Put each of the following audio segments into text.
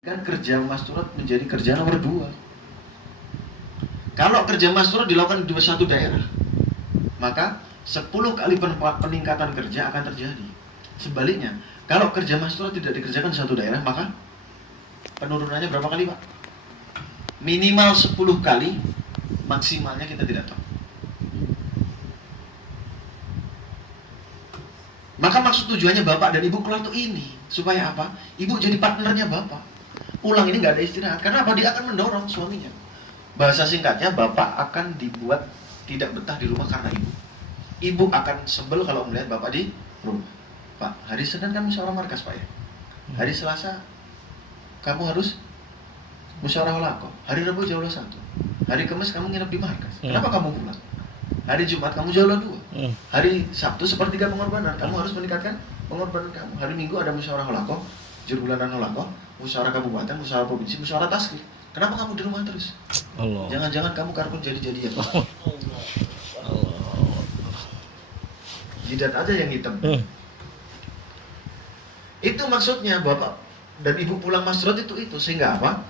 Kan kerja masturat menjadi kerja nomor 2. Kalau kerja masturat dilakukan di satu daerah, maka 10 kali peningkatan kerja akan terjadi. Sebaliknya, kalau kerja masturat tidak dikerjakan di satu daerah, maka penurunannya berapa kali, Pak? Minimal 10 kali, maksimalnya kita tidak tahu. Maka maksud tujuannya Bapak dan Ibu keluar itu ini, supaya apa? Ibu jadi partnernya Bapak. Pulang ini nggak ada istirahat. Karena apa? Dia akan mendorong suaminya. Bahasa singkatnya, Bapak akan dibuat tidak betah di rumah karena Ibu. Ibu akan sebel kalau melihat Bapak di rumah. Pak, hari Senin kan musyawarah markas, Pak ya. Hari Selasa kamu harus musyawarah holako. Hari Rabu jauh 1. Hari Kamis kamu nginep di markas. Kenapa kamu pulang? Hari Jumat kamu jauh 2. Hari Sabtu sepertiga pengorbanan. Kamu harus meningkatkan pengorbanan kamu. Hari Minggu ada musyawarah holako, juru bulanan holako, musyawarah kabupaten, musyawarah provinsi, musyawarah tasbih. Kenapa kamu di rumah terus? Allah. Jangan-jangan kamu karpun jadi-jadian. Jidat aja yang hitam. Itu maksudnya Bapak dan Ibu pulang masturat itu sehingga apa?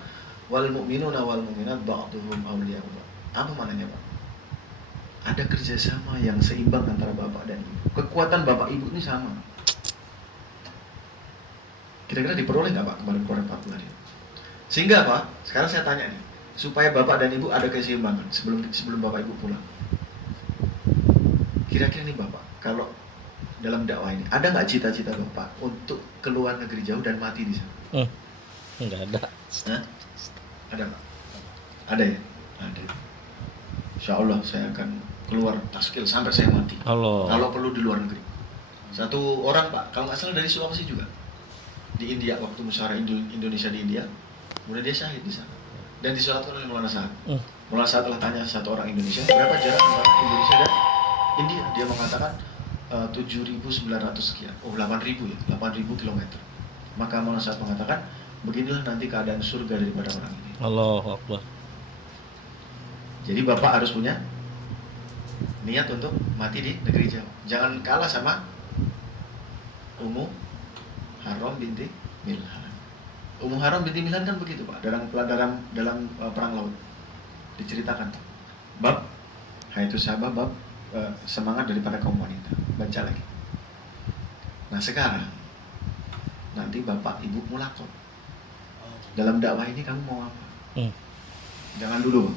Wal mu'minuna wal mu'minat ba'duhum awliya'u ba'd. Apa maknanya, Pak? Ada kerjasama yang seimbang antara Bapak dan Ibu. Kekuatan Bapak Ibu ini sama. Kira-kira diperoleh nggak, Pak, kemarin 40 hari? Sehingga Pak, sekarang saya tanya nih, supaya Bapak dan Ibu ada keseimbangan sebelum Bapak Ibu pulang. Kira-kira nih Bapak, kalau dalam dakwah ini, ada nggak cita-cita Bapak untuk keluar negeri jauh dan mati di sana? Nggak ada. Hah? Ada Pak? Ada ya? Ada. Insya Allah saya akan keluar taskil sampai saya mati. Allah. Kalau perlu di luar negeri. Satu orang Pak, kalau nggak salah dari Sulawesi juga, di India, waktu musyawarah Indonesia di India, kemudian dia syahid di sana dan disolatkan oleh Maulana Sa'ad. Maulana Sa'ad telah tanya satu orang Indonesia, berapa jarak antara Indonesia dan India? Dia mengatakan 7.900 sekian, 8.000 ya, 8.000 kilometer. Maka Maulana Sa'ad mengatakan, beginilah nanti keadaan surga daripada orang ini. Allahu Akbar. Jadi Bapak harus punya niat untuk mati di negeri jauh. Jangan kalah sama Ummu Haram binti Milhan. Ummu Haram binti Milhan kan begitu, Pak, dalam perang laut diceritakan. Bab itu sahabat bab semangat daripada kaum wanita. Baca lagi. Nah sekarang nanti Bapak Ibu mulakot. Dalam dakwah ini kamu mau apa? Jangan dulu,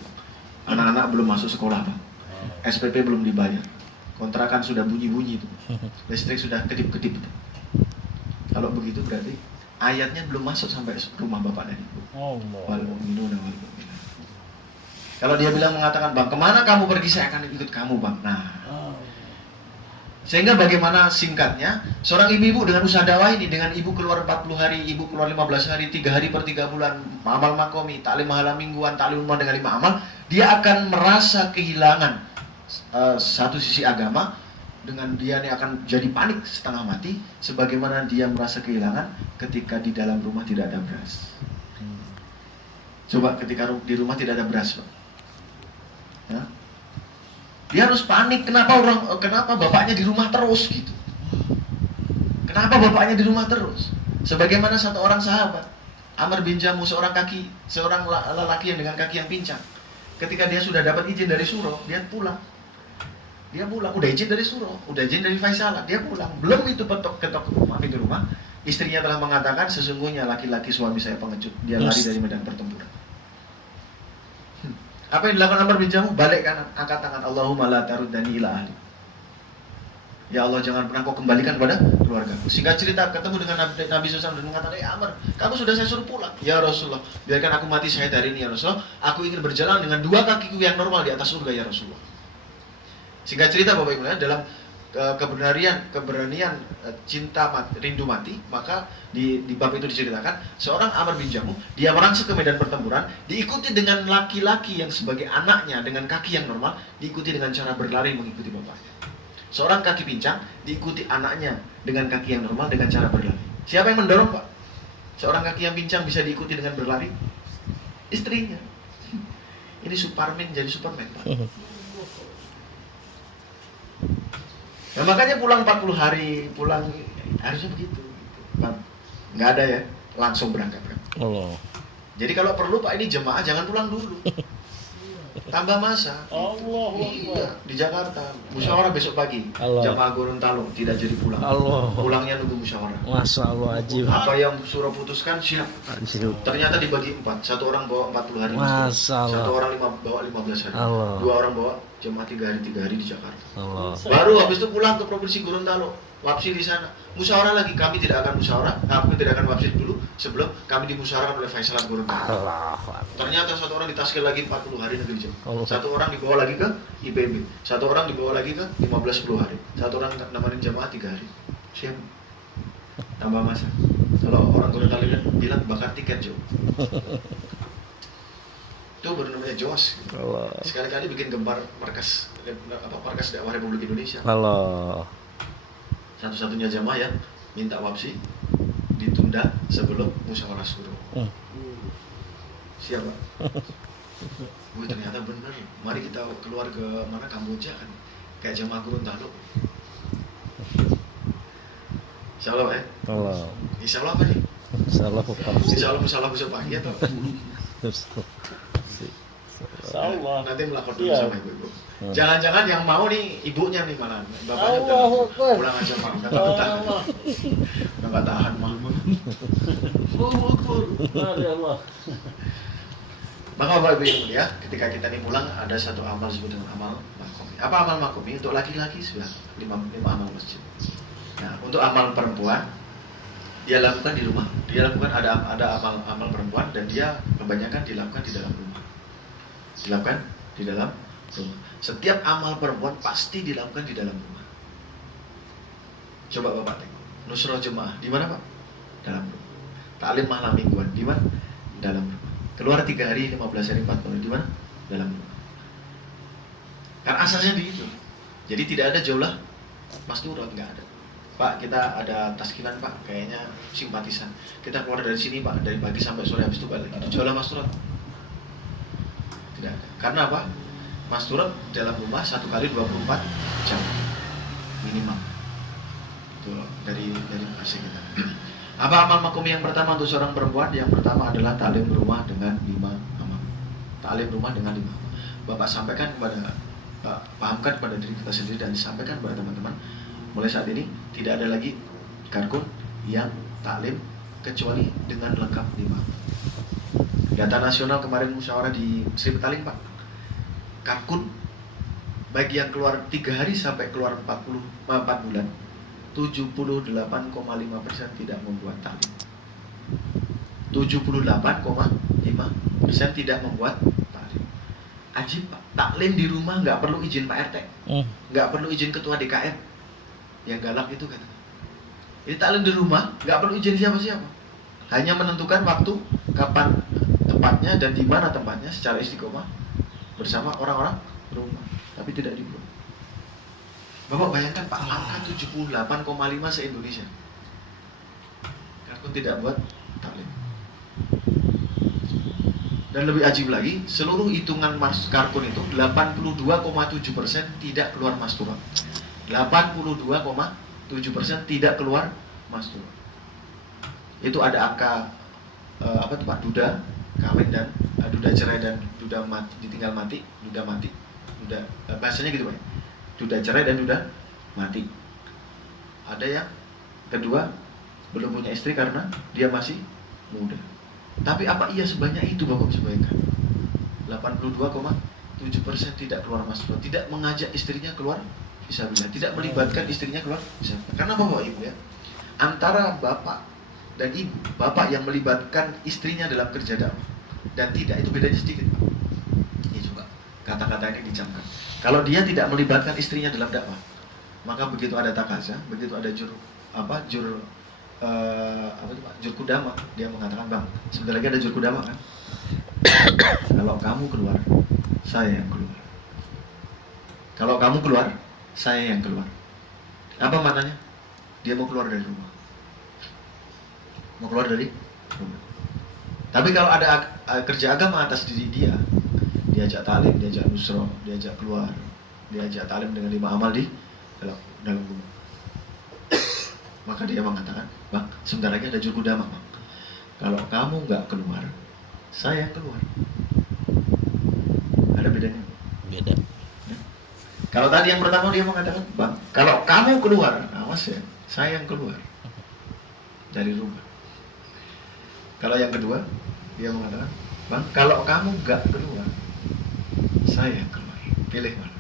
anak-anak belum masuk sekolah, Pak. SPP belum dibayar. Kontrakan sudah bunyi-bunyi itu. Listrik sudah kedip-kedip. Kalau begitu berarti ayatnya belum masuk sampai rumah Bapak dan Ibu. Wal mu'minuna wal mu'minat. Kalau dia bilang mengatakan, Bang, kemana kamu pergi, saya akan ikut kamu, Bang. Nah, sehingga bagaimana singkatnya, seorang ibu-ibu dengan usaha dakwah ini, dengan ibu keluar 40 hari, ibu keluar 15 hari, 3 hari per 3 bulan, amal makomi, taklim mahala mingguan, taklim umah dengan 5 amal, dia akan merasa kehilangan satu sisi agama, dengan dia ini akan jadi panik setengah mati, sebagaimana dia merasa kehilangan ketika di dalam rumah tidak ada beras. Coba ketika di rumah tidak ada beras, Pak. Ya? Dia harus panik, kenapa bapaknya di rumah terus gitu. Kenapa bapaknya di rumah terus? Sebagaimana satu orang sahabat, Amr bin Jamu, seorang lelaki yang dengan kaki yang pincang. Ketika dia sudah dapat izin dari Suro, dia pulang. Udah izin dari Suro, udah izin dari Faisalah, dia pulang. Belum itu ketok pintu rumah, istrinya telah mengatakan, sesungguhnya laki-laki suami saya pengecut, dia lari dari medan pertempuran. Apa yang dilakukan Amr bin Jamu? Balik kanan, angkat tangan, Allahumma la taruddani ila ahli. Ya Allah, jangan pernah kau kembalikan kepada keluarga. Singkat cerita, ketemu dengan Nabi SAW dan mengatakan, Amr, kamu sudah saya suruh pulang. Ya Rasulullah, biarkan aku mati syahid hari ini ya Rasulullah. Aku ingin berjalan dengan 2 kakiku yang normal di atas surga ya Rasulullah. Singkat cerita Bapak Ibu, dalam keberanian cinta rindu mati, maka di bab itu diceritakan seorang Amr bin Jamu, dia merangsek ke medan pertempuran, diikuti dengan laki-laki yang sebagai anaknya dengan kaki yang normal, diikuti dengan cara berlari mengikuti bapaknya. Seorang kaki pincang diikuti anaknya dengan kaki yang normal dengan cara berlari. Siapa yang mendorong, Pak? Seorang kaki yang pincang bisa diikuti dengan berlari? Istrinya. Ini Superman jadi Superman, Pak. Nah makanya pulang 40 hari, pulang harusnya begitu. Nggak ada ya, langsung berangkat kan. Allah. Jadi kalau perlu Pak ini jemaah jangan pulang dulu. Tambah masa. Allah. Iya, di Jakarta. Musyawarah besok pagi. Allah. Jamaah Gorontalo tidak jadi pulang. Allah. Pulangnya nunggu musyawarah. Masya Allah ajib. Apa yang surah putuskan siap. Ternyata dibagi 4. Satu orang bawa 40 hari. Masya Allah. Satu orang bawa 15 hari. Allah. 2 orang bawa jemaah 3 hari di Jakarta. Allah. Baru habis itu pulang ke provinsi Gorontalo. Wapsi di sana. Musyawarah lagi. Kami tidak akan musyawarah. Kami tidak akan wapsi dulu sebelum kami dimusyawarahkan oleh Faisalan Gorontalo. Allah. Ternyata satu orang ditaskil lagi 40 hari negeri Jawa. Allah. Satu orang dibawa lagi ke IPB. Satu orang dibawa lagi ke 15-10 hari. Satu orang nemenin jamaah 3 hari. Siap. Tambah masa. Kalau orang Gorontalo bilang bakar tiket Jawa. Itu baru namanya Jawas. Sekali-kali bikin gambar markas dakwah Republik Indonesia. Allah. Satu-satunya jamaah yang minta wapsi ditunda sebelum musyawarah syuro. Siap Pak? Wih ternyata bener. Mari kita keluar ke mana, Kamboja kan, kayak jamaah Gorontalo. Insya Allah ya. Allah. Insya Allah apa nih? Insya Allah. Insya Allah besok pagi atau? Insya Allah. Nanti melapor dulu sama ibu-ibu. Jangan-jangan yang mau nih ibunya nih malah. Bapaknya Allah udah pulang aja Pak. Udah gak tahan. Udah gak tahan Pak. Allah. Maka Bapak Ibu yang mulia, ketika kita nih pulang ada satu amal disebut dengan amal makomi. Apa amal makomi? Untuk laki-laki sudah 5 amal masjid. Nah, untuk amal perempuan dia lakukan di rumah. Dia lakukan ada amal perempuan dan dia kebanyakan dilakukan di dalam rumah. Dilakukan di dalam rumah. Setiap amal perempuan pasti dilakukan di dalam rumah. Coba Bapak tengok. Nusroh jemaah di mana Pak? Dalam rumah. Taklim malam mingguan di mana? Dalam rumah. Keluar 3 hari, 15 hari, 40 di mana? Dalam rumah. Kan asasnya di itu. Jadi tidak ada jaulah masturot, nggak ada. Pak, kita ada taskilan Pak, kayaknya simpatisan. Kita keluar dari sini Pak, dari pagi sampai sore habis itu balik. Itu jaulah masturot. Tidak ada. Karena apa? Masturot dalam rumah 1 kali 24 jam minimal. Itu dari versi kita. Apa amal makomi yang pertama untuk seorang perempuan? Yang pertama adalah taklim rumah dengan 5 amal. Taklim rumah dengan 5 amal. Bapak sampaikan kepada, pahamkan kepada diri kita sendiri dan disampaikan kepada teman-teman. Mulai saat ini tidak ada lagi karkun yang taklim kecuali dengan lengkap 5. Data nasional kemarin musyawarah di Sri Petaling Pak. Karkun baik yang keluar 3 hari sampai keluar 4 bulan, 78,5% tidak membuat taklim. 78,5% tidak membuat taklim. Ajib Pak, taklim di rumah nggak perlu izin Pak RT, nggak perlu izin ketua DKM. Yang galak itu kata. Ini taklim di rumah nggak perlu izin siapa-siapa. Hanya menentukan waktu, kapan tempatnya dan di mana tempatnya secara istiqomah bersama orang-orang rumah, tapi tidak di rumah. Bapak bayangkan Pak, angka 78,5 se-Indonesia. Karkun tidak buat taklim. Dan lebih ajib lagi, seluruh hitungan karkun itu 82,7% tidak keluar masturah. 82,7% tidak keluar masturah. Itu ada angka apa tuh Pak? Duda kawin dan duda cerai dan duda mati, ditinggal mati, duda mati, duda bahasanya gitu Pak. Duda cerai dan duda mati. Ada yang kedua belum punya istri karena dia masih muda. Tapi apa iya sebanyak itu Bapak bisa bayangkan? 82,7% tidak keluar masturah, tidak mengajak istrinya keluar fisabilillah, tidak melibatkan istrinya keluar fisabilillah. Karena Bapak Ibu ya, antara bapak dan ibu, bapak yang melibatkan istrinya dalam kerja dakwah dan tidak, itu bedanya sedikit Pak. Ini juga kata-kata ini dicamkan. Kalau dia tidak melibatkan istrinya dalam dakwah, maka begitu ada takazah, begitu ada jur kudama, dia mengatakan Bang, sebentar lagi ada jur kudama kan? Kalau kamu keluar, saya yang keluar. Kalau kamu keluar, saya yang keluar. Apa maknanya? Dia mau keluar dari rumah. Mau keluar dari rumah. Tapi kalau ada kerja agama atas diri dia, diajak talim, diajak nusroh, diajak keluar, diajak talim dengan 5 amal di dalam rumah. Maka dia mengatakan, Bang, sebentar lagi ada jurkudama Bang. Kalau kamu nggak keluar, saya yang keluar. Ada bedanya? Beda. Kalau tadi yang pertama dia mengatakan, Bang, kalau kamu keluar, awas ya, saya yang keluar dari rumah. Kalau yang kedua, dia mengatakan, Bang, kalau kamu nggak keluar, saya yang keluar. Pilih mana?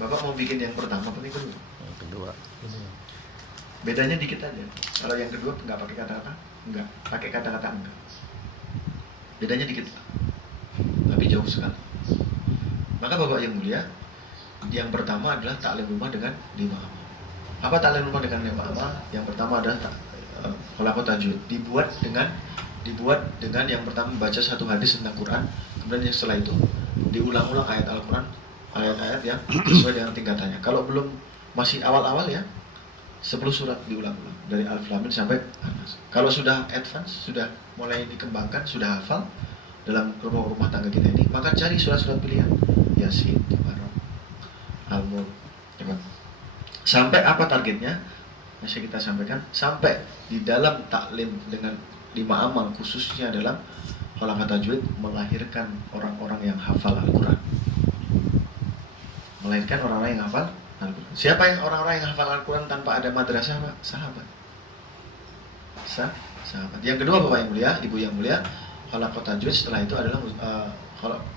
Bapak mau bikin yang pertama apa yang kedua? Yang kedua. Bedanya dikit aja. Kalau yang kedua nggak pakai kata-kata, enggak. Pakai kata-kata enggak. Bedanya dikit, tapi jauh sekali. Maka Bapak yang mulia, yang pertama adalah taklim rumah dengan 5 amal. Apa taklim rumah dengan 5 amal? Yang pertama adalah kholaqot tajwid. Dibuat dengan yang pertama membaca satu hadis tentang Quran, kemudian yang setelah itu diulang-ulang ayat Al-Quran, ayat-ayat yang sesuai dengan tingkatannya. Kalau belum masih awal-awal ya, 10 surat diulang-ulang dari Alif Lam Mim sampai An-Nas. Kalau sudah advance, sudah mulai dikembangkan, sudah hafal dalam rumah tangga kita ini, maka cari surat-surat pilihan, Yasin, Tabarok, Al-Mulk, sampai apa targetnya? Masih kita sampaikan, sampai di dalam taklim dengan 5 amal, khususnya dalam kholaqot tajwid, melahirkan orang-orang yang hafal Al-Quran. Melahirkan orang-orang yang hafal Al-Quran. Siapa yang orang-orang yang hafal Al-Quran tanpa ada madrasah, Pak? Sahabat. Sahabat. Yang kedua, Bapak yang mulia, Ibu yang mulia, kholaqot tajwid setelah itu adalah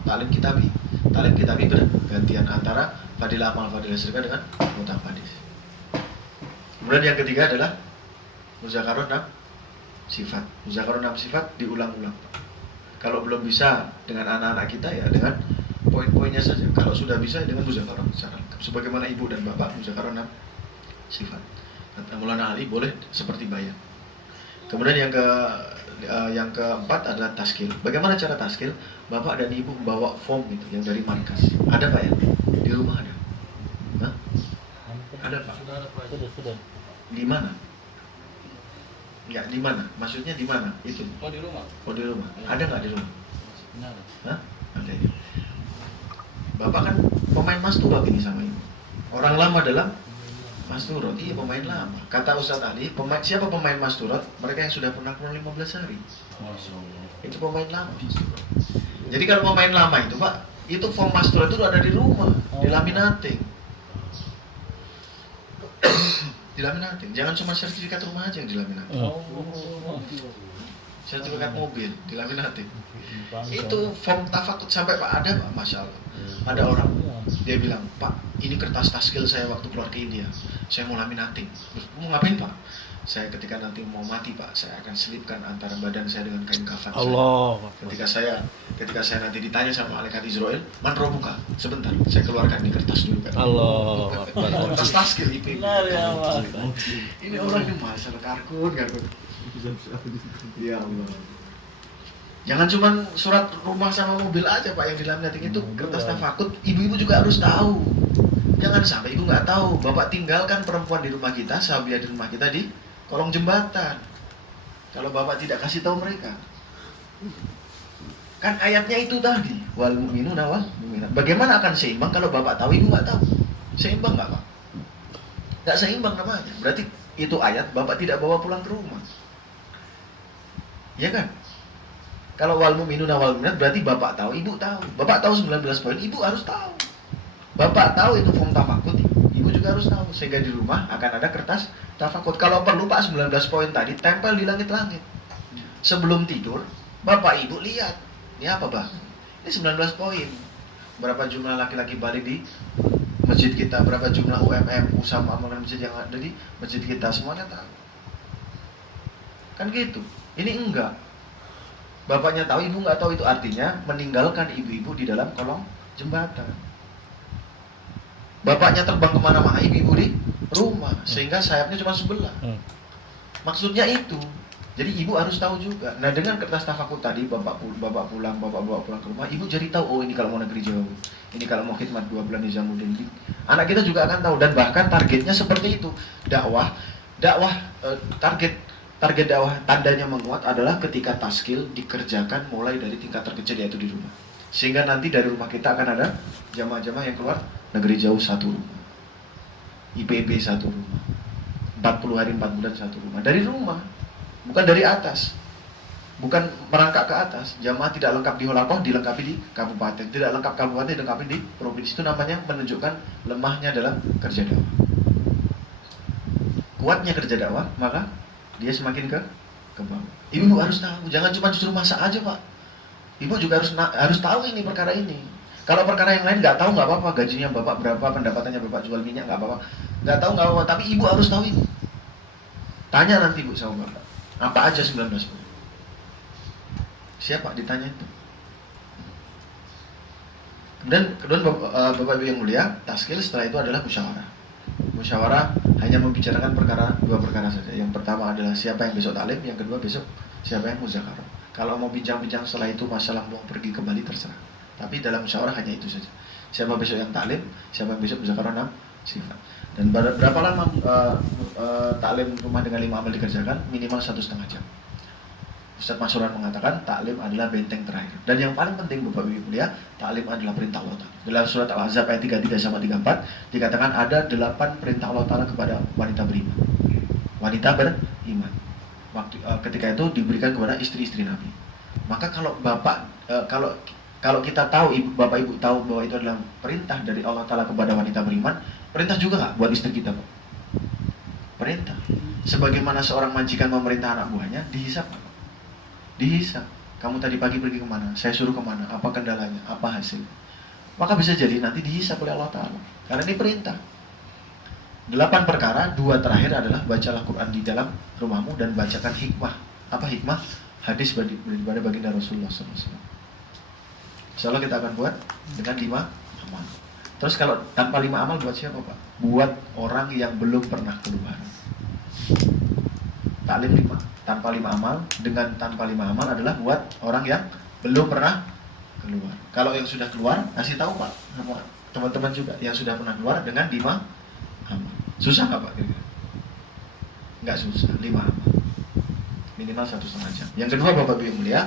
taklim kitabi. Taklim kitabi bergantian antara fadilah amal, fadilah sedekah dengan mutafadis. Kemudian yang ketiga adalah muzakarah 6 sifat. Muzakarah 6 sifat diulang-ulang. Kalau belum bisa dengan anak-anak kita ya dengan poin-poinnya saja. Kalau sudah bisa dengan muzakarah secara lengkap. Sebagaimana ibu dan bapak muzakarah 6 sifat. Dan Maulana Ali boleh seperti bayan. Kemudian yang keempat adalah taskil. Bagaimana cara taskil? Bapak dan ibu membawa form itu yang dari markas. Ada Pak ya? Di rumah ada? Hah? Ada Pak? Sudah. Di mana? Ya, di mana? Maksudnya di mana? Itu. Oh, di rumah. Oh, di rumah. Ya. Ada nggak di rumah? Benar. Hah? Ada ya. Bapak kan pemain masturot ini sama ibu. Orang lama dalam masturot. Iya, pemain lama. Kata Ustadz Ali, siapa pemain masturot? Mereka yang sudah pernah kurang 15 hari. Itu pemain lama. Jadi kalau pemain lama itu, Pak, itu form masturot itu ada di rumah, dilaminating. Dilaminating. Jangan cuma sertifikat rumah aja yang dilaminating. Sertifikat mobil dilaminating. Itu form tafakut sampai Pak ada Pak, Masya Allah. Ada orang dia bilang, Pak, ini kertas taskil saya waktu keluar ke India. Saya mau laminating. Mau ngapain Pak? Saya ketika nanti mau mati Pak, saya akan selipkan antara badan saya dengan kain kafan Allah. saya. Ketika saya nanti ditanya sama malaikat Israel, man robuka, sebentar, saya keluarkan di kertas dulu kan. Allah. Kertas taskil IP. Benar ya Allah. Ini orang ini masalah karkun. Ya Allah. Jangan cuma surat rumah sama mobil aja Pak yang dilaminating itu, kertas tafakut. Ibu-ibu juga harus tahu. Jangan sampai ibu nggak tahu. Bapak tinggalkan perempuan di rumah kita, sahabiah di rumah kita di kolong jembatan. Kalau bapak tidak kasih tahu mereka, kan ayatnya itu tadi, wal mu'minuna wal mu'minat. Bagaimana akan seimbang kalau bapak tahu ibu nggak tahu? Seimbang nggak Pak? Nggak seimbang namanya. Berarti itu ayat bapak tidak bawa pulang ke rumah, ya kan? Kalau wal mu'minuna wal mu'minat berarti bapak tahu, ibu tahu. Bapak tahu 19 poin, ibu harus tahu. Bapak tahu itu form tafakut, ibu juga harus tahu. Sehingga di rumah akan ada kertas tafakut. Kalau perlu Pak 19 poin tadi tempel di langit-langit. Sebelum tidur, bapak ibu lihat. Ini apa Bang? Ini 19 poin. Berapa jumlah laki-laki balik di masjid kita, berapa jumlah UMM, usaha amalan masjid yang ada di masjid kita, semuanya tahu. Kan gitu. Ini enggak. Bapaknya tahu, ibu nggak tahu, itu artinya meninggalkan ibu-ibu di dalam kolong jembatan. Bapaknya terbang kemana-mana, ibu-ibu di rumah, sehingga sayapnya cuma sebelah. Maksudnya itu. Jadi ibu harus tahu juga. Nah dengan kertas tafakut tadi, bapak bawa pulang ke rumah, ibu jadi tahu, oh ini kalau mau negeri jauh, ini kalau mau khidmat 2 bulan Nizamuddin. Anak kita juga akan tahu, dan bahkan targetnya seperti itu. Target dakwah tandanya menguat adalah ketika taskil dikerjakan mulai dari tingkat terkecil, yaitu di rumah. Sehingga nanti dari rumah kita akan ada jamaah-jamaah yang keluar negeri jauh 1 rumah, IPB 1 rumah, 40 hari 4 bulan 1 rumah, dari rumah. bukan dari atas, bukan merangkak ke atas. Jamaah tidak lengkap di Holakoh, dilengkapi di kabupaten, tidak lengkap kabupaten, dilengkapi di provinsi. Itu namanya menunjukkan lemahnya dalam kerja dakwah. Kuatnya kerja dakwah, maka dia semakin ke bawah. Ibu harus tahu, jangan cuma disuruh masak aja Pak. Ibu juga harus tahu ini perkara ini. Kalau perkara yang lain nggak tahu nggak apa-apa, gajinya bapak berapa, pendapatannya bapak jual minyak nggak apa-apa, nggak tahu nggak apa-apa, tapi ibu harus tahu ini. Tanya nanti ibu sama bapak, apa aja 19 poin. Siapa ditanya itu? Kemudian bapak ibu yang mulia, taskil setelah itu adalah musyawarah. Musyawarah hanya membicarakan dua perkara saja. Yang pertama adalah siapa yang besok taklim, yang kedua besok siapa yang muzakarah. Kalau mau bincang-bincang setelah itu masalah mau pergi kembali terserah. Tapi dalam musyawarah hanya itu saja. Siapa besok yang taklim, siapa yang besok muzakarah 6 sifat. Dan berapa lama taklim rumah dengan 5 amal dikerjakan? Minimal 1,5 jam. Ustaz Masuran mengatakan taklim adalah benteng terakhir. Dan yang paling penting Bapak Ibu mulia, taklim adalah perintah Allah Ta'ala. Dalam surat Al-Ahzab ayat 33 sampai 34 dikatakan ada 8 perintah Allah Ta'ala kepada wanita beriman. Wanita beriman. Ketika itu diberikan kepada istri-istri Nabi. Maka kalau Bapak kalau kita tahu, Bapak Ibu tahu bahwa itu adalah perintah dari Allah Ta'ala kepada wanita beriman, perintah juga nggak buat istri kita Pak? Perintah. Sebagaimana seorang majikan memerintah anak buahnya, dihisap Pak. Dihisap. Kamu tadi pagi pergi kemana? Saya suruh kemana? Apa kendalanya? Apa hasilnya? Maka bisa jadi nanti dihisap oleh Allah Ta'ala. Karena ini perintah. 8 perkara, 2 terakhir adalah bacalah Quran di dalam rumahmu dan bacakan hikmah. Apa hikmah? Hadis daripada baginda Rasulullah SAW. Insya Allah kita akan buat dengan 5 amal. Terus kalau tanpa 5 amal buat siapa Pak? Buat orang yang belum pernah keluar. Taklim 5 tanpa 5 amal, dengan tanpa 5 amal adalah buat orang yang belum pernah keluar. Kalau yang sudah keluar, kasih tahu Pak sama teman-teman juga yang sudah pernah keluar dengan 5 amal. Susah nggak Pak? Nggak susah, 5 amal. Minimal 1,5 jam. Yang kedua Bapak Ibu yang mulia,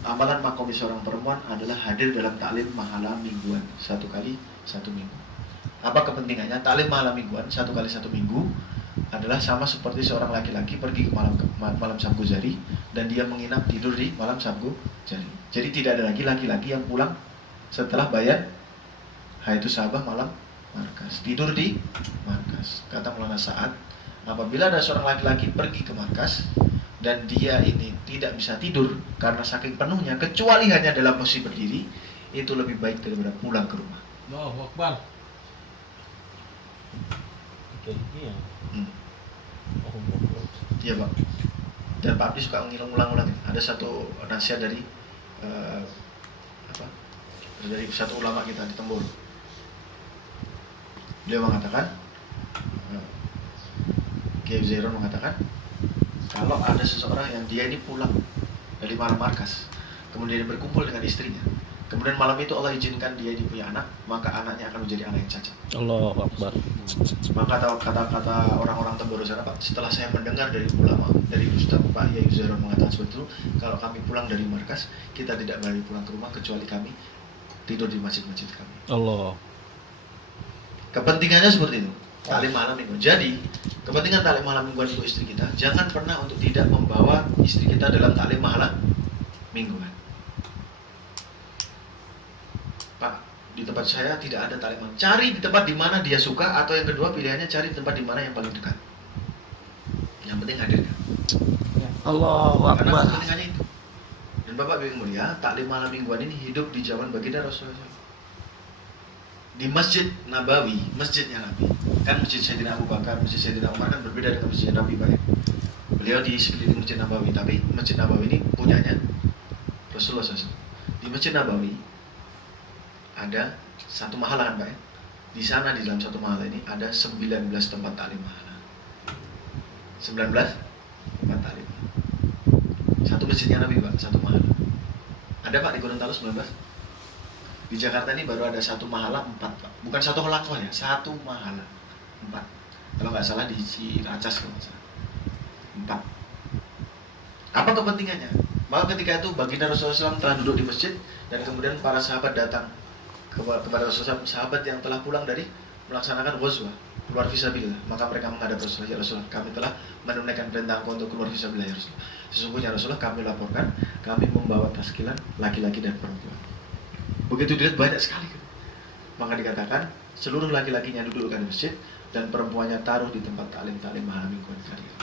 amalan makomi seorang perempuan adalah hadir dalam taklim mahala mingguan 1 kali 1 minggu. Apa kepentingannya? Taklim mahala mingguan 1 kali 1 minggu adalah sama seperti seorang laki-laki pergi ke malam Sabtu Jari dan dia menginap tidur di malam Sabtu Jari. Jadi tidak ada lagi laki-laki yang pulang setelah bayar itu sahabat malam markas, tidur di markas. Kata Maulana Sa'ad, apabila ada seorang laki-laki pergi ke markas dan dia ini tidak bisa tidur karena saking penuhnya, kecuali hanya dalam posisi berdiri, itu lebih baik daripada pulang ke rumah. Allahu Akbar. Iya Pak. Dan Pak Abdi suka mengulang-ulang. Ada satu nasihat dari dari satu ulama kita di Tembur. Beliau mengatakan, Kiai Zairon mengatakan, kalau ada seseorang yang dia ini pulang dari malam markas, kemudian berkumpul dengan istrinya, kemudian malam itu Allah izinkan dia punya anak, maka anaknya akan menjadi anak yang cacat. Allahu Akbar. Maka kata orang-orang Temboro sana Pak, setelah saya mendengar dari ulama, dari Ustaz Pak Yai Zairon mengatakan seperti itu, kalau kami pulang dari markas, kita tidak boleh pulang ke rumah kecuali kami tidur di masjid-masjid kami. Allah. Kepentingannya seperti itu. Taklim malam mingguan. Jadi kepentingan taklim malam mingguan untuk istri kita, jangan pernah untuk tidak membawa istri kita dalam taklim malam mingguan. Pak, di tempat saya tidak ada taklim malam. Cari di tempat di mana dia suka, atau yang kedua pilihannya cari tempat di mana yang paling dekat. Yang penting hadirkan. Allahu Akbar. Karena kepentingannya itu. Dan Bapak Ibu mulia, taklim malam mingguan ini hidup di zaman baginda Rasulullah. Di Masjid Nabawi, masjidnya Nabi. Kan Masjid Sayyidina Abu Bakar, Masjid Sayyidina Umar kan berbeda dengan Masjid Nabi Pak. Beliau di sekeliling Masjid Nabawi, tapi Masjid Nabawi ini punyanya Rasulullah SAW. Di Masjid Nabawi ada satu mahala kan Pak ya? Di sana di dalam satu mahala ini ada 19 tempat taklim mahala. 19 tempat taklim. Satu masjidnya Nabi Pak, satu mahala. Ada Pak di Gorontalo 19? Di Jakarta ini baru ada satu mahala 4 Pak. Bukan satu halakoh ya, satu mahala 4. Kalau nggak salah di Ciracas kalau nggak salah 4. Apa kepentingannya? Maka ketika itu baginda Rasulullah SAW telah duduk di masjid dan kemudian para sahabat datang kepada Rasulullah SAW, sahabat yang telah pulang dari melaksanakan ghazwah, keluar fisabilillah, maka mereka menghadap Rasulullah, ya Rasulullah, kami telah menunaikan perintah engkau untuk keluar fisabilillah ya Rasulullah. Sesungguhnya Rasulullah, kami laporkan, kami membawa taskilan laki-laki dan perempuan. Begitu dilihat banyak sekali. Maka dikatakan seluruh laki-lakinya dudukkan di masjid dan perempuannya taruh di tempat taklim malam mingguan kalian.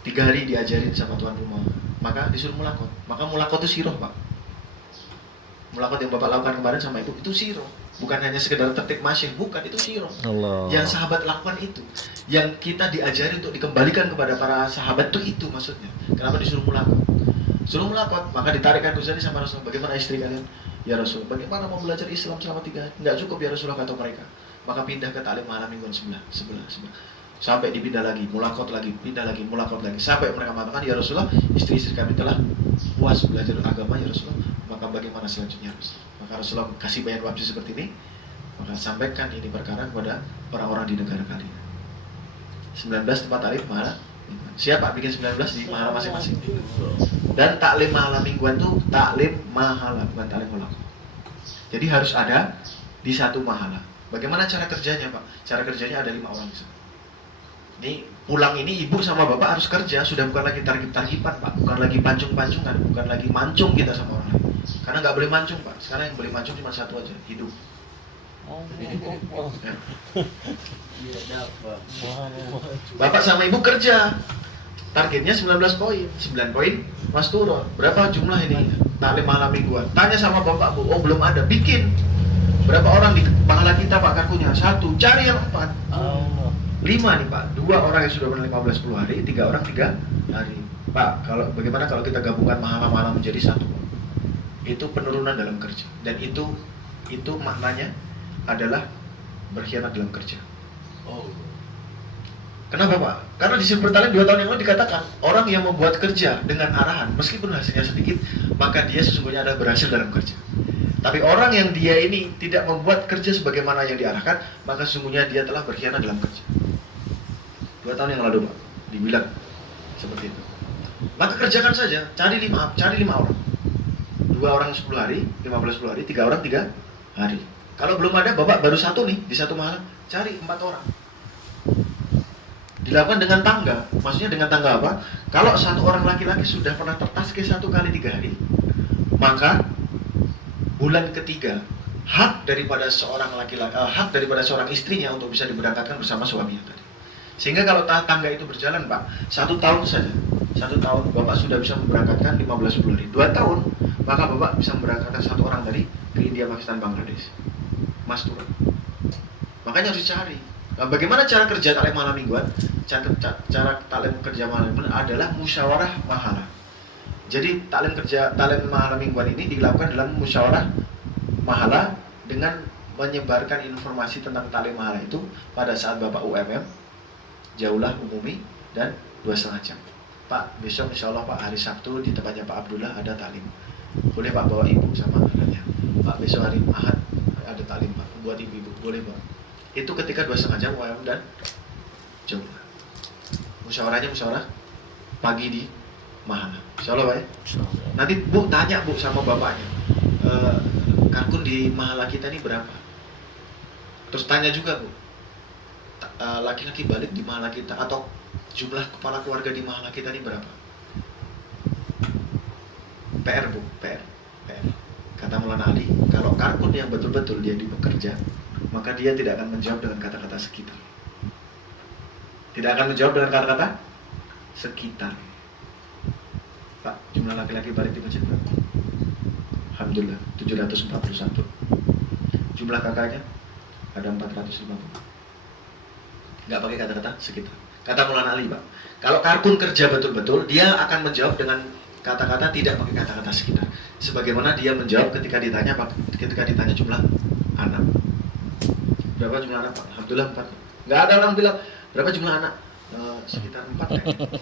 3 hari diajarin sama tuan rumah, maka disuruh mulakot. Maka mulakot itu siroh, Pak. Mulakot yang Bapak lakukan kemarin sama itu siroh. Bukan hanya sekedar tertib masyih, bukan, itu siroh. Allah. Yang sahabat lakukan itu, yang kita diajari untuk dikembalikan kepada para sahabat itu maksudnya. Kenapa disuruh mulakot? Suruh mulakot, maka ditarikkan Ghazali sama Rasulullah. Bagaimana istri kalian? Ya Rasul, bagaimana mau belajar Islam selama 3 hari? Nggak cukup ya Rasulullah, kata mereka. Maka pindah ke taklim malam mingguan sebelah. Sampai dipindah lagi, mulakot lagi, pindah lagi, mulakot lagi. Sampai mereka mengatakan, ya Rasulullah, istri-istri kami telah puas belajar agama ya Rasulullah. Maka bagaimana selanjutnya Rasulullah? Maka Rasulullah kasih bayan wajib seperti ini. Maka sampaikan ini perkara kepada orang-orang di negara kalian. 19 tempat taklim malam. Siapa bikin 19 di mahala masing-masing? Dan taklim mahala mingguan itu taklim mahala, bukan taklim mulakot. Jadi harus ada di satu mahala. Bagaimana cara kerjanya, Pak? Cara kerjanya ada 5 orang di sana. Ini pulang ini ibu sama bapak harus kerja, sudah bukan lagi targip-targipan, Pak. Bukan lagi pancung-pancungan, bukan lagi mancung kita sama orang lain. Karena nggak boleh mancung, Pak. Sekarang yang boleh mancung cuma satu aja, hidup. Ya. Bapak sama ibu kerja. Targetnya 19 poin. 9 poin Mas Turo. Berapa jumlah ini? Taklim malam mingguan. Tanya sama bapak, Bu. Oh, belum ada. Bikin. Berapa orang di pahala kita, Pak, karkunya? 1. Cari yang 4. 5 nih, Pak. 2 orang yang sudah benar 15-10 hari, 3 orang 3 hari. Pak, bagaimana kalau kita gabungkan mahala-mahala menjadi 1? Itu penurunan dalam kerja. Dan itu maknanya adalah berkhianat dalam kerja. Kenapa, Pak? Karena di Silver Talent 2 tahun yang lalu dikatakan orang yang membuat kerja dengan arahan meskipun hasilnya sedikit, maka dia sesungguhnya adalah berhasil dalam kerja. Tapi orang yang dia ini tidak membuat kerja sebagaimana yang diarahkan, maka sesungguhnya dia telah berkhianat dalam kerja. 2 tahun yang lalu, Pak, dibilang seperti itu. Maka kerjakan saja, cari 5 orang. 2 orang 10 hari, 15-10 hari, 3 orang 3 hari. Kalau belum ada, Bapak baru 1 nih di satu malam, cari 4 orang. Dilakukan dengan tangga. Maksudnya dengan tangga apa? Kalau 1 orang laki-laki sudah pernah tertaskil 1 kali 3 hari, maka bulan ketiga hak daripada seorang laki-laki, hak daripada seorang istrinya untuk bisa diberangkatkan bersama suaminya tadi. Sehingga kalau tangga itu berjalan, Pak, 1 tahun saja. 1 tahun Bapak sudah bisa memberangkatkan 15-10 hari. 2 tahun, maka Bapak bisa memberangkatkan 1 orang dari ke India, Pakistan, Bangladesh. Mas turun. Makanya harus dicari. Nah, bagaimana cara kerja taklim malam mingguan? Cara taklim kerja malam mingguan adalah musyawarah mahala. Jadi taklim malam mingguan ini dilakukan dalam musyawarah mahala dengan menyebarkan informasi tentang taklim mahala itu pada saat Bapak UMM, jauhlah umumi, dan 2,5 jam. Pak, besok insya Allah, Pak, hari Sabtu di tempatnya Pak Abdullah ada taklim. Boleh, Pak, bawa ibu sama anaknya. Pak, besok hari Ahad ada taklim, Pak, buat ibu-ibu. Boleh, Pak. Itu ketika 2,5 jam UMM dan jauh. Musyawarahnya musyawarah pagi di mahala. Insya Allah, Pak, ya? Nanti Bu tanya, Bu, sama bapaknya, karkun di mahala kita ini berapa? Terus tanya juga, Bu, laki-laki balik di mahala kita atau jumlah kepala keluarga di mahala kita ini berapa? PR, Bu, PR. Kata Maulana Ali, kalau karkun yang betul-betul dia bekerja, maka dia tidak akan menjawab dengan kata-kata sekitar. Tidak akan menjawab dengan kata-kata sekitar. Pak, jumlah laki-laki balik di masjid berapa? Alhamdulillah, 741. Jumlah kakaknya ada 450. Nggak pakai kata-kata sekitar. Kata Maulana Ali, Pak, kalau karkun kerja betul-betul, dia akan menjawab dengan kata-kata, tidak pakai kata-kata sekitar. Sebagaimana dia menjawab ketika ditanya jumlah anak. Berapa jumlah anak, Pak? Alhamdulillah 4. Nggak ada orang bilang, berapa jumlah anak? Sekitar 4 kayaknya.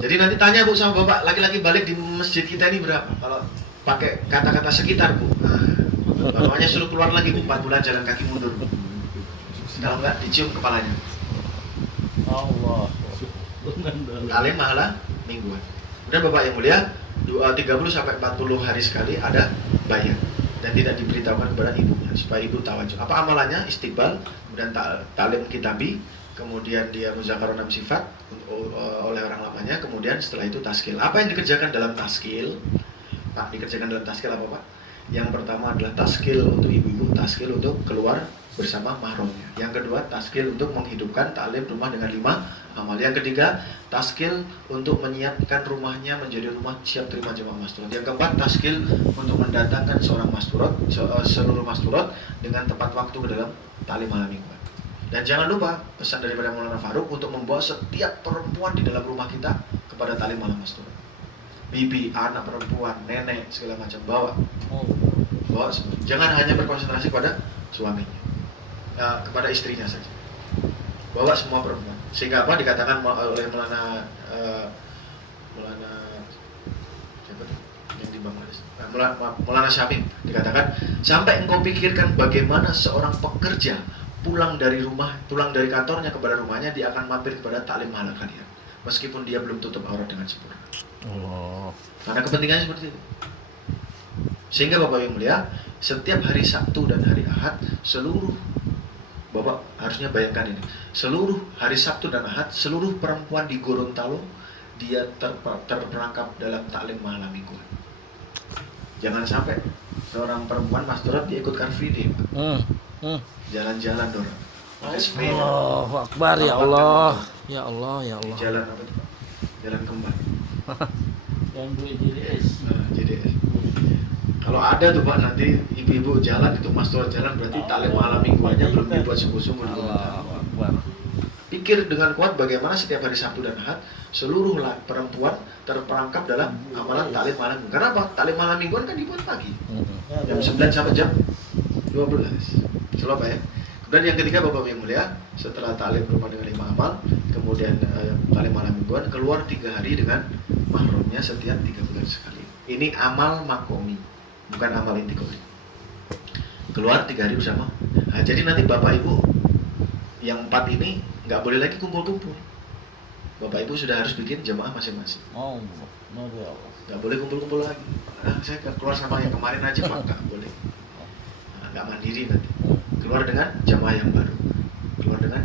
Jadi nanti tanya, Bu, sama Bapak, laki-laki balik di masjid kita ini berapa? Kalau pakai kata-kata sekitar, Bu, bapaknya suruh keluar lagi, Bu, 4 bulan jalan kaki mundur. Kalau nggak, dicium kepalanya. Allah. Taklim mahala mingguan. Kemudian Bapak yang mulia, 30 sampai 40 hari sekali ada bayar. dan tidak diberitahukan kepada ibunya supaya ibu tahu aja. Apa amalannya? Istiqbal, kemudian ta'lim kitabi, kemudian dia muzakarah 6 sifat oleh orang lamanya, kemudian setelah itu taskil. Apa yang dikerjakan dalam taskil? Pak, dikerjakan dalam taskil apa Pak? Yang pertama adalah taskil untuk ibu-ibu, taskil untuk keluar bersama mahramnya. Yang kedua, taskil untuk menghidupkan ta'lim rumah dengan 5 amal. Yang ketiga, taskil untuk menyiapkan rumahnya menjadi rumah siap terima jemaah masturat. Yang keempat, taskil untuk mendatangkan seorang masturat, seluruh masturat dengan tepat waktu ke dalam ta'lim malam mingguan. Dan jangan lupa pesan daripada Maulana Faruk untuk membawa setiap perempuan di dalam rumah kita kepada ta'lim malam masturat. Bibi, anak perempuan, nenek, segala macam bawa semua. Jangan hanya berkonsentrasi pada suaminya, kepada istrinya saja. Bawa semua perempuan. Sehingga apa dikatakan oleh Maulana siapa yang di Bangladesh? Maulana Syamim dikatakan, sampai engkau pikirkan bagaimana seorang pekerja pulang dari kantornya kepada rumahnya, dia akan mampir kepada ta'lim halal kalian, meskipun dia belum tutup aurat dengan sempurna. Allah. Karena kepentingannya seperti itu. Sehingga Bapak yang mulia, setiap hari Sabtu dan hari Ahad, seluruh Bapak harusnya bayangkan ini, seluruh hari Sabtu dan Ahad, seluruh perempuan di Gorontalo dia terperangkap dalam ta'lim malam mingguan. Jangan sampai seorang perempuan masturat dia ikut car free day, Pak. Jalan-jalan dorong. Allahu Akbar, ya Allah. Ya Allah, ya Allah. Jalan apa itu Pak? Jalan kembar. Yang duit JDS. JDS. Kalau ada tuh Pak, nanti ibu-ibu jalan itu masturat jalan, berarti ta'lim malam mingguannya belum dibuat sungguh-sungguh. Pikir dengan kuat bagaimana setiap hari Sabtu dan Ahad seluruh perempuan terperangkap dalam amalan ta'lim malam mingguan. Karena apa? Ta'lim malam mingguan kan dibuat pagi, jam 9 sampai jam 12. Selalu Pak ya. Dan yang ketiga Bapak yang mulia, setelah ta'lim rumah dengan 5 amal, kemudian ta'lim malam mingguan, keluar 3 hari dengan mahramnya setiap 3 bulan sekali. Ini amal makomi, bukan amal intikoi. Keluar 3 hari bersama. Nah, jadi nanti Bapak Ibu yang 4 ini nggak boleh lagi kumpul-kumpul. Bapak Ibu sudah harus bikin jemaah masing-masing. Nggak boleh kumpul-kumpul lagi. Nah, saya keluar sama yang kemarin aja Pak, nggak boleh. Nah, nggak mandiri nanti. Keluar dengan jamaah yang baru, keluar dengan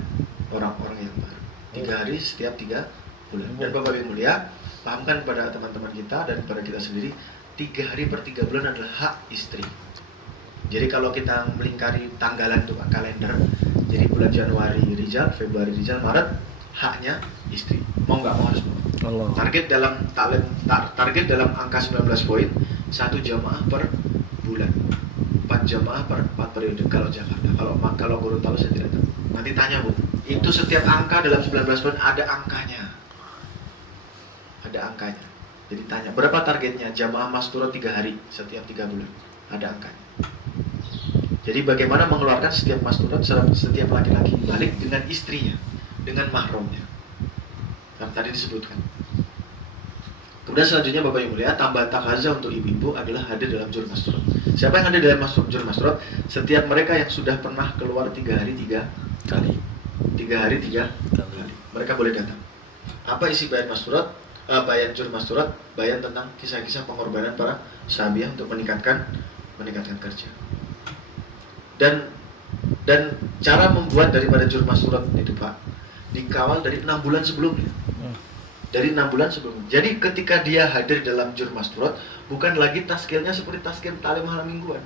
orang-orang yang baru. 3 hari setiap 3 bulan. Dan Bapak Ibu mulia, pahamkan kepada teman-teman kita dan kepada kita sendiri, 3 hari per 3 bulan adalah hak istri. Jadi kalau kita melingkari tanggalan itu Pak, kalender, jadi bulan Januari Rijal, Februari Rijal, Maret haknya istri. Mau nggak mau harus mau. Target dalam angka 19 poin, 1 jamaah per bulan. 4 jamaah per 4 periode kalau Jakarta. Kalau Gorontalo saya tidak tahu. Nanti tanya Bu. Itu setiap angka dalam 19 poin ada angkanya. Ada angkanya. Jadi tanya, berapa targetnya jamaah masturat 3 hari setiap 3 bulan? Ada angkanya. Jadi bagaimana mengeluarkan setiap masturat, setiap laki-laki balik dengan istrinya, dengan mahramnya. Yang tadi disebutkan. Kemudian selanjutnya Bapak Ibu mulia, tambahan takaza untuk ibu-ibu adalah hadir dalam jur masturat. Siapa yang hadir dalam jur masturat? Setiap mereka yang sudah pernah keluar 3 hari 3 kali. 3 hari 3 kali. Mereka boleh datang. Apa isi bayan masturat? Bayan jur masturat, bayan tentang kisah-kisah pengorbanan para sahabiah untuk meningkatkan kerja. Dan cara membuat daripada jur masturat itu Pak, dikawal dari 6 bulan sebelumnya. Dari 6 bulan sebelumnya. Jadi ketika dia hadir dalam jur masturat, bukan lagi taskilnya seperti taskil ta'lim malam mingguan.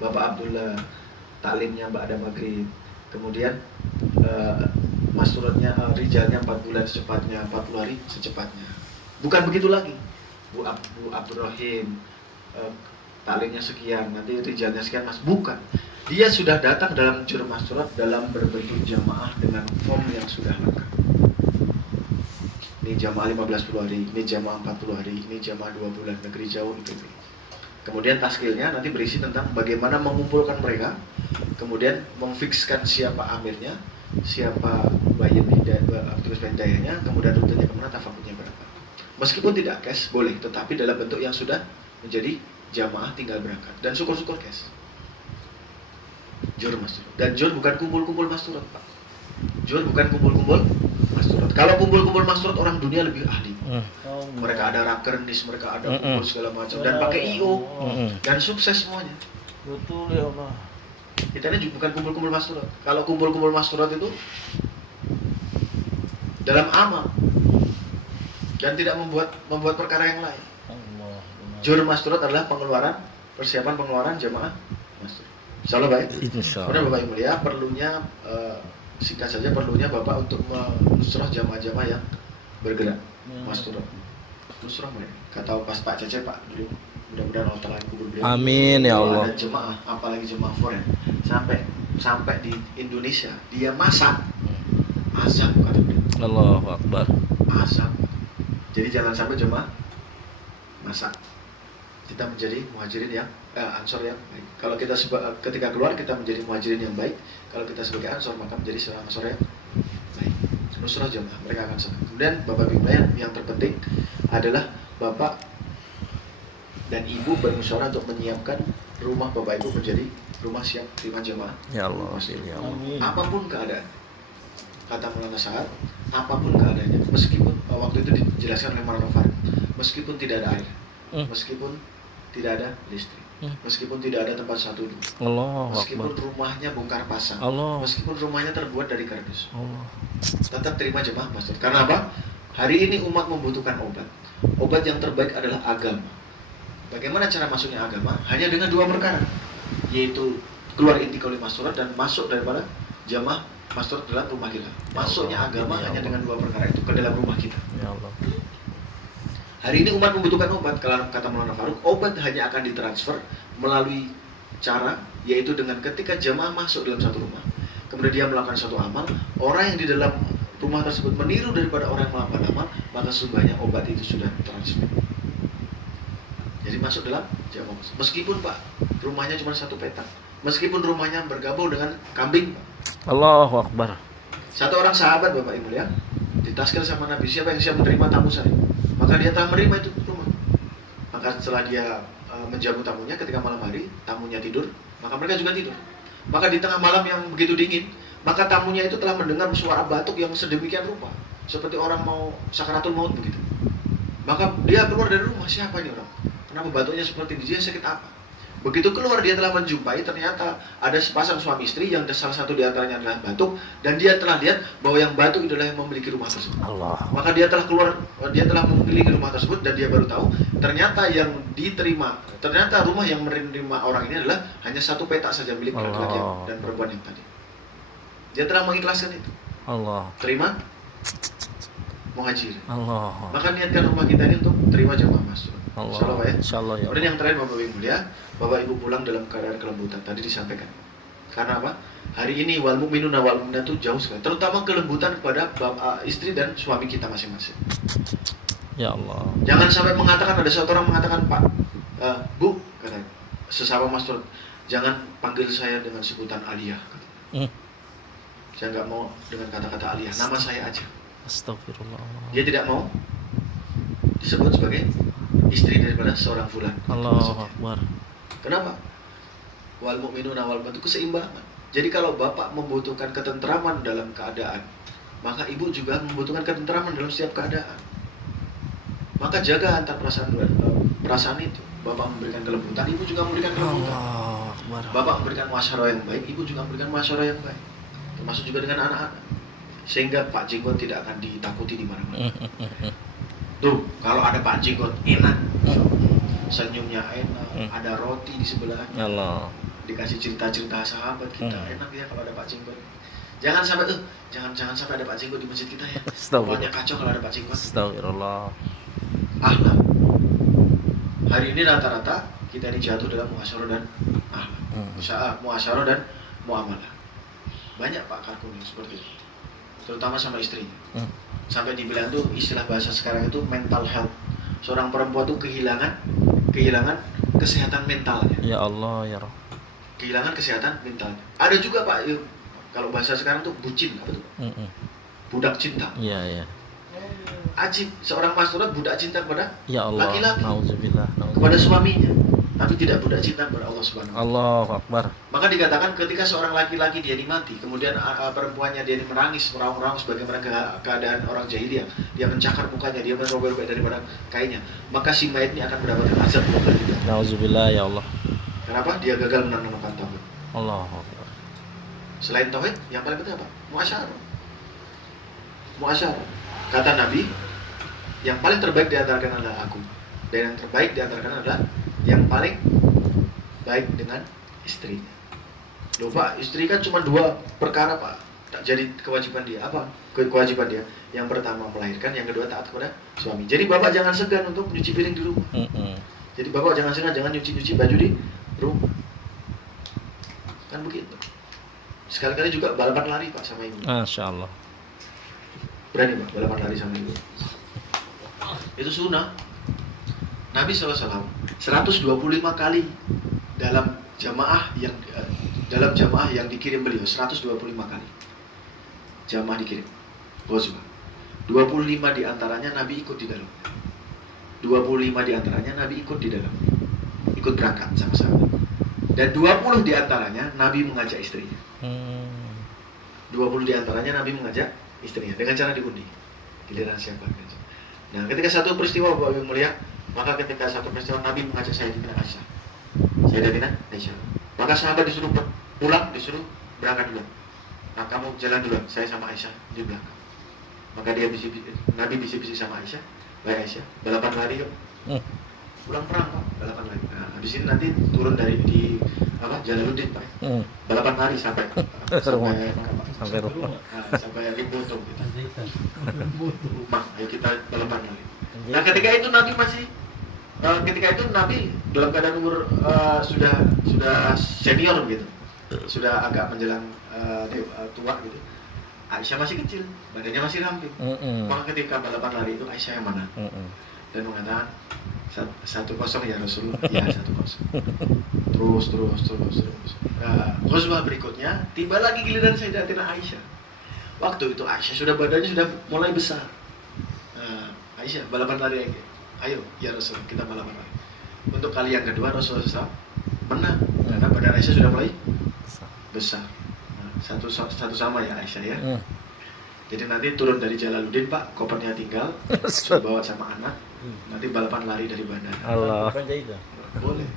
Bapak Abdullah ta'limnya Mbak Ada Maghrib, kemudian masturatnya rijalnya 4 bulan secepatnya, 40 hari secepatnya. Bukan begitu lagi. Bu Abdurrahim ta'limnya sekian, nanti rijalnya sekian Mas. Bukan. Dia sudah datang dalam jur masturat dalam berbentuk jamaah dengan form yang sudah lengkap. Ini jamaah 15 hari, ini jamaah 40 hari, ini jamaah 2 bulan, negeri jauh, itu. Kemudian taskilnya nanti berisi tentang bagaimana mengumpulkan mereka, kemudian memfikskan siapa amirnya, siapa bayan terus pendayanya, kemudian rutenya kemana, tafakurnya berapa. Meskipun tidak cash, boleh, tetapi dalam bentuk yang sudah menjadi jamaah tinggal berangkat. Dan syukur-syukur cash. Jur masturat. Dan jur bukan kumpul-kumpul masturat Pak. Jur bukan kumpul-kumpul masturat. Kalau kumpul-kumpul masturat orang dunia lebih ahli. Mereka ada rakernis, mereka ada kumpul segala macam dan pakai IO dan sukses semuanya. Betul ya Allah. Kita ini bukan kumpul-kumpul masturat. Kalau kumpul-kumpul masturat itu dalam amal dan tidak membuat perkara yang lain. Allah. Jur masturat adalah persiapan pengeluaran jamaah masturat. Insyaallah baik. Kemudian Bapak Ibu ya, perlunya singkat saja perlunya Bapak untuk menusrah jamaah-jamaah yang bergerak masturat. Nusrah mereka. Kata pas Pak Cece Pak dulu, mudah-mudahan Allah Taala kubur beliau. Amin ya Allah. Ada jemaah, apalagi jemaah foreign sampai di Indonesia dia masak azab kata beliau. Allahu Akbar. Azab. Jadi jangan sampai jemaah masak. Kita menjadi muhajirin yang ansor yang baik. Kalau kita ketika keluar kita menjadi muhajirin yang baik. Kalau kita sebagai ansor maka menjadi seorang ansor yang baik. Nusrah jemaah mereka akan senang. Kemudian Bapak Ibu yang terpenting adalah Bapak dan Ibu bermusyawarah untuk menyiapkan rumah Bapak Ibu menjadi rumah siap terima jemaah. Ya Allah, ya Allah. Apapun keadaan, kata Maulana Sa'ad, apapun keadaannya, meskipun waktu itu dijelaskan oleh Maulana Farid, meskipun tidak ada air, meskipun tidak ada listrik, meskipun tidak ada tempat satu dulu, meskipun rumahnya bongkar pasang, meskipun rumahnya terbuat dari kardus, tetap terima jemaah masjid. Karena apa? Hari ini umat membutuhkan obat. Obat yang terbaik adalah agama. Bagaimana cara masuknya agama? Hanya dengan dua perkara, yaitu keluar intikal masturat dan masuk daripada jamaah masturat dalam rumah kita. Masuknya agama hanya dengan dua perkara itu ke dalam rumah kita. Ya Allah. Hari ini umat membutuhkan obat. Kalau kata Maulana Faruk, obat hanya akan ditransfer melalui cara, yaitu dengan ketika jamaah masuk dalam satu rumah, kemudian dia melakukan satu amal, orang yang di dalam rumah tersebut meniru daripada orang yang melakukan amal, maka sesungguhnya obat itu sudah transfer. Jadi masuk dalam jamaah. Meskipun Pak, rumahnya cuma satu petak, meskipun rumahnya bergabung dengan kambing, Pak. Allahu Akbar. Satu orang sahabat Bapak Ibu ya, ditaskil sama Nabi, siapa yang siap menerima tamu saya? Maka dia telah menerima itu rumah. Maka setelah dia menjamu tamunya ketika malam hari, tamunya tidur, maka mereka juga tidur. Maka di tengah malam yang begitu dingin, maka tamunya itu telah mendengar suara batuk yang sedemikian rupa, seperti orang mau sakaratul maut begitu. Maka dia keluar dari rumah, siapa ini orang? Kenapa batuknya seperti ini? Dia sakit apa? Begitu keluar dia telah menjumpai ternyata ada sepasang suami istri yang salah satu di antaranya adalah batuk, dan dia telah lihat bahwa yang batuk adalah yang memiliki rumah tersebut. Allah. Maka dia telah keluar, dia telah memiliki rumah tersebut, dan dia baru tahu ternyata yang diterima, ternyata rumah yang menerima orang ini adalah hanya satu petak saja milik laki-laki dan perempuan yang tadi. Dia telah mengikhlaskan itu. Allah. Terima muhajir. Allah. Maka niatkan rumah kita ini untuk terima jamaah masuk. Insyaallah ya. Insyaallah ya. Kemudian yang terakhir Bapak Ibu ya, Bapak Ibu pulang dalam keadaan kelembutan tadi disampaikan. Karena apa? Hari ini wal mu'minuna wal mu'minatu jauh sekali, terutama kelembutan kepada istri dan suami kita masing-masing. Ya Allah. Jangan sampai mengatakan, ada satu orang mengatakan, Pak, Bu, kata sesama master, jangan panggil saya dengan sebutan Aliyah. Saya nggak mau dengan kata-kata Aliyah, nama saya aja. Astagfirullah. Dia tidak mau disebut sebagai istri daripada seorang fulan. Allahu Akbar. Kenapa? Wal mu'minuna wal mu'minatu, keseimbangan. Jadi kalau bapak membutuhkan ketentraman dalam keadaan, maka ibu juga membutuhkan ketentraman dalam setiap keadaan. Maka jaga antar perasaan itu. Bapak memberikan kelembutan, ibu juga memberikan kelembutan. Bapak memberikan muasyarah yang baik, ibu juga memberikan muasyarah yang baik. Termasuk juga dengan anak-anak. Sehingga Pak Jenggot tidak akan ditakuti di mana-mana. Tuh, kalau ada Pak Jenggot enak, senyumnya enak, ada roti di sebelahnya, Allah. dikasih cerita-cerita sahabat kita, enak ya kalau ada Pak Jenggot. Jangan sampai jangan sampai ada Pak Jenggot di masjid kita ya. Pokoknya kacau kalau ada Pak Jenggot. Astagfirullah. Akhlak. Hari ini rata-rata kita ini jatuh dalam muasyarah dan akhlak. Muasyarah dan muamalah. Banyak Pak Karkun yang seperti itu. Terutama sama istrinya. Sampai dibilang tuh istilah bahasa sekarang itu mental health. Seorang perempuan tuh kehilangan kesehatan mentalnya. Ya Allah ya Rabb. Kehilangan kesehatan mentalnya. Ada juga Pak, kalau bahasa sekarang tuh bucin, apa tuh? Budak cinta. Iya, iya. Ajib, seorang masturat budak cinta kepada ya Allah, laki-laki, nauzubillah, kepada suaminya, tapi tidak budak cinta kepada Allah Subhanahu wa Ta'ala. Allahu Akbar. Maka dikatakan ketika seorang laki-laki dia mati, kemudian perempuannya dia menangis, meraung-raung sebagaimana keadaan orang jahiliyah, dia mencakar mukanya, dia merobek-robek daripada kainnya, maka si mayat ini akan mendapatkan azab 2 kali lipat. Nauzubillah ya Allah. Kenapa? Dia gagal menanamkan tauhid. Allahu Akbar. Selain tauhid, yang paling penting apa? Muasyarah. Muasyarah. Kata Nabi, yang paling terbaik di antara kalian adalah aku. Dan yang terbaik di antara kalian adalah yang paling baik dengan istrinya. Loh Pak, istri kan cuma 2 perkara Pak. Tak jadi kewajiban dia. Apa kewajiban dia? Yang pertama melahirkan, yang kedua taat kepada suami. Jadi Bapak jangan segan untuk nyuci piring di rumah. Jadi Bapak jangan segan, jangan nyuci baju di rumah. Kan begitu. Sekali-kali juga balapan lari Pak sama ibu. Masya Allah. Berani Pak balapan lari sama ibu. Itu sunnah. Nabi SAW 125 kali dalam jamaah yang dikirim beliau, 125 kali jamaah dikirim. Coba 25 diantaranya Nabi ikut di dalam. 25 diantaranya Nabi ikut di dalam, ikut berangkat sama-sama. Dan 20 diantaranya Nabi mengajak istrinya. 20 diantaranya Nabi mengajak istrinya dengan cara diundi. Giliran siapa? Nah, ketika satu peristiwa Bapak Ibu melihat, maka ketika satu peristiwa Nabi mengajak Sayyidatina Aisyah. Sayyidatina Aisyah. Maka sahabat disuruh pulang, disuruh berangkat dulu. Nah, kamu jalan dulu, saya sama Aisyah di belakang. Maka dia Nabi bisik-bisik sama Aisyah, baik Aisyah, balapan lari yuk. Pulang perang Pak, balapan lari. Nah, habis ini nanti turun dari di Jalaluddin Pak. Balapan lari sampai rumah. Sampai Rimbutu gitu. Mak, ayo kita balapan lari. Nah, ketika itu Nabi dalam keadaan umur sudah senior gitu, sudah agak menjelang tua gitu. Aisyah masih kecil, badannya masih ramping. Maka ketika balapan lari itu Aisyah yang mana? Dan mengatakan 1-0 ya Rasulullah. Ya 1-0. Terus. Khutbah berikutnya tiba lagi giliran Sayyidatina Aisyah. Waktu itu Aisyah badannya sudah mulai besar. Aisyah balapan lari lagi. Ayo ya Rasul, kita balapan lari. Untuk kali yang kedua Rasulullah SAW menang karena badan Aisyah sudah mulai besar. Satu sama ya Aisyah ya. Jadi nanti turun dari Jalaluddin Pak, kopernya tinggal, bawa sama anak. Nanti balapan lari dari bandara. Allah. Boleh.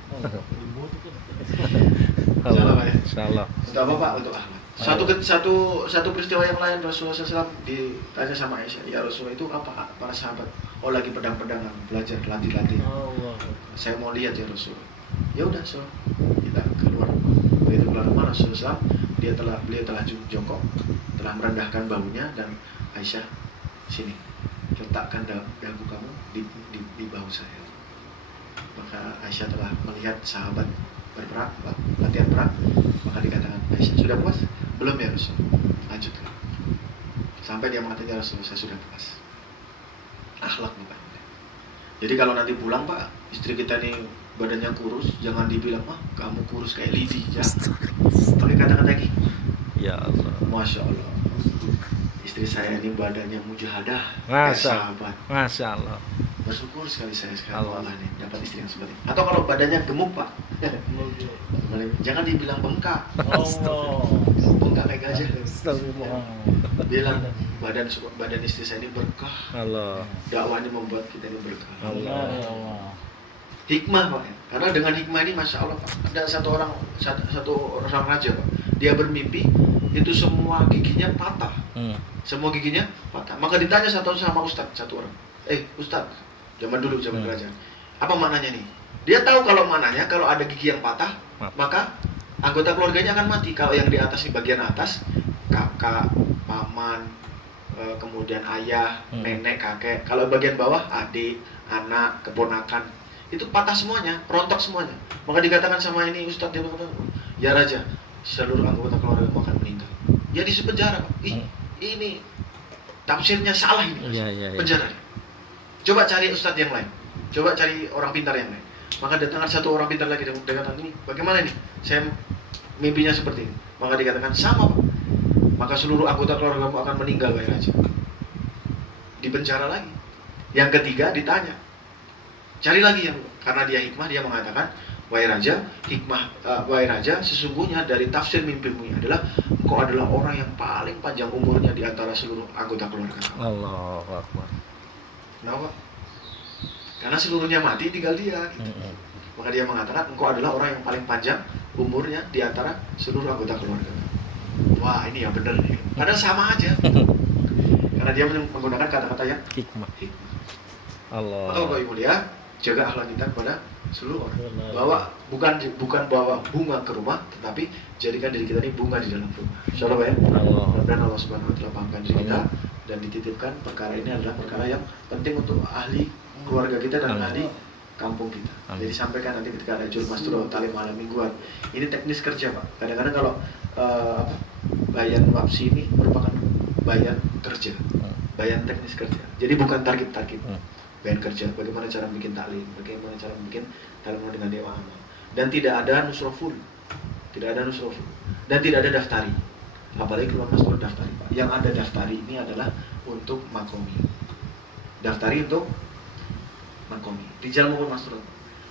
Insyaallah. Untuk apa Pak? Untuk akhlak. Satu peristiwa yang lain Rasulullah SAW ditanya sama Aisyah, ya Rasulullah itu apa para sahabat? Oh lagi pedang-pedangan, belajar latih-latih. Saya mau lihat ya Rasulullah. Ya udah so kita keluar. Begitu keluar rumah Rasulullah SAW, beliau telah jongkok, telah merendahkan bahunya dan Aisyah sini letakkan dagu kamu di bahu saya. Maka Aisyah telah melihat sahabat berperang, latihan perang, maka dikatakan Aisyah sudah puas? Belum ya Rasul, lanjutkan. Sampai dia mengatakan ya Rasul, saya sudah puas. Akhlak bukan. Jadi kalau nanti pulang Pak, istri kita ini badannya kurus, jangan dibilang kamu kurus kayak lidi, jangan. Pakai kata-kata lagi. Ya Allah. Masya Allah. Istri saya ini badannya mujahadah, sahabat. Masya Allah. Bersyukur sekali saya sekarang Allah nih dapat istri yang seperti ini. Atau kalau badannya gemuk Pak, jangan dibilang bengkak. Bengkak kayak gajah. Bilang badan istri saya ini berkah. Allah. Dakwahnya membuat kita ini berkah. Allah. Hikmah Pak. Karena dengan hikmah ini Masya Allah Pak. Ada satu orang raja Pak. Dia bermimpi itu semua giginya patah. Semua giginya patah. Maka ditanya satu orang. Ustaz, zaman kerajaan. Apa maknanya nih? Dia tahu kalau maknanya kalau ada gigi yang patah, maka anggota keluarganya akan mati. Kalau yang di atas di bagian atas, kakak, paman, kemudian ayah, nenek, kakek. Kalau bagian bawah, adik, anak, keponakan. Itu patah semuanya, rontok semuanya. Maka dikatakan sama ini Ustaz, dia berkata, ya Raja, seluruh anggota keluarga akan meninggal. Dia di penjara. Ini tafsirnya salah ini. Penjara. Coba cari ustadz yang lain. Coba cari orang pintar yang lain. Maka datangkan satu orang pintar lagi dan dikatakan ini, bagaimana ini? Saya mimpinya seperti ini. Maka dikatakan sama Pak. Maka seluruh anggota keluarga kamu akan meninggal wahai Raja. Di penjara lagi. Yang ketiga ditanya. Cari lagi yang karena dia hikmah dia mengatakan, wahai Raja, sesungguhnya dari tafsir mimpimu ini adalah engkau adalah orang yang paling panjang umurnya di antara seluruh anggota keluarga kamu. Allahu Akbar. Kenapa? Karena seluruhnya mati tinggal dia gitu. Maka dia mengatakan engkau adalah orang yang paling panjang umurnya di antara seluruh anggota keluarga. Wah, ini ya benar nih. Padahal sama aja. Karena dia menggunakan kata-kata yang Hikmah. Maka Bapak Ibu ya, jaga akhlak kita kepada seluruh orang. Benar. Bawa bukan bawa bunga ke rumah, tetapi jadikan diri kita ini bunga di dalam rumah. Insyaallah ya. Mudah-mudahan Allah Subhanahu wa taala pahamkan diri kita dan dititipkan perkara ini adalah perkara yang penting untuk ahli keluarga kita dan ahli kampung kita. Jadi sampaikan nanti ketika ada Julmastro talim malam mingguan. Ini teknis kerja, Pak. Kadang-kadang kalau bayan wapsi ini merupakan bayan kerja, bayan teknis kerja. Jadi bukan target-target. Bayan kerja, bagaimana cara bikin taklim, bagaimana cara bikin taklim dengan dewa amal. Dan tidak ada nusroful, tidak ada nusroful, dan tidak ada daftari. Apalagi keluar masuk daftari, Pak. Yang ada daftari ini adalah untuk makomi. Daftari untuk makomi. Rijal maupun masrur.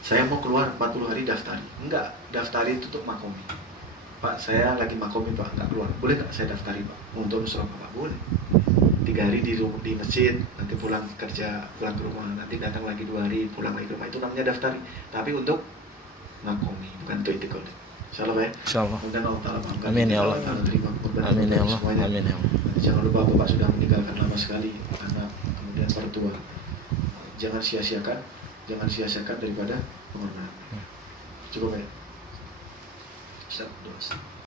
Saya mau keluar 40 hari daftari. Enggak, daftari itu untuk makomi. Pak, saya lagi makomi, Pak, enggak keluar. Boleh enggak saya daftari, Pak? Untuk nusrah, Pak? Boleh. 3 hari di masjid, nanti pulang kerja, pulang ke rumah, nanti datang lagi 2 hari, pulang lagi ke rumah. Itu namanya daftari. Tapi untuk makomi, bukan untuk itikad. Insyaallah ya. Insyaallah. Mudah Allah taala pahamkan. Amin ya Allah. Amin ya Allah. semuanya. Amin ya Allah. Jangan lupa Bapak sudah meninggalkan lama sekali anak, kemudian mertua. Jangan sia-siakan daripada pengorbanan. Cukup ya. Ustaz, doa.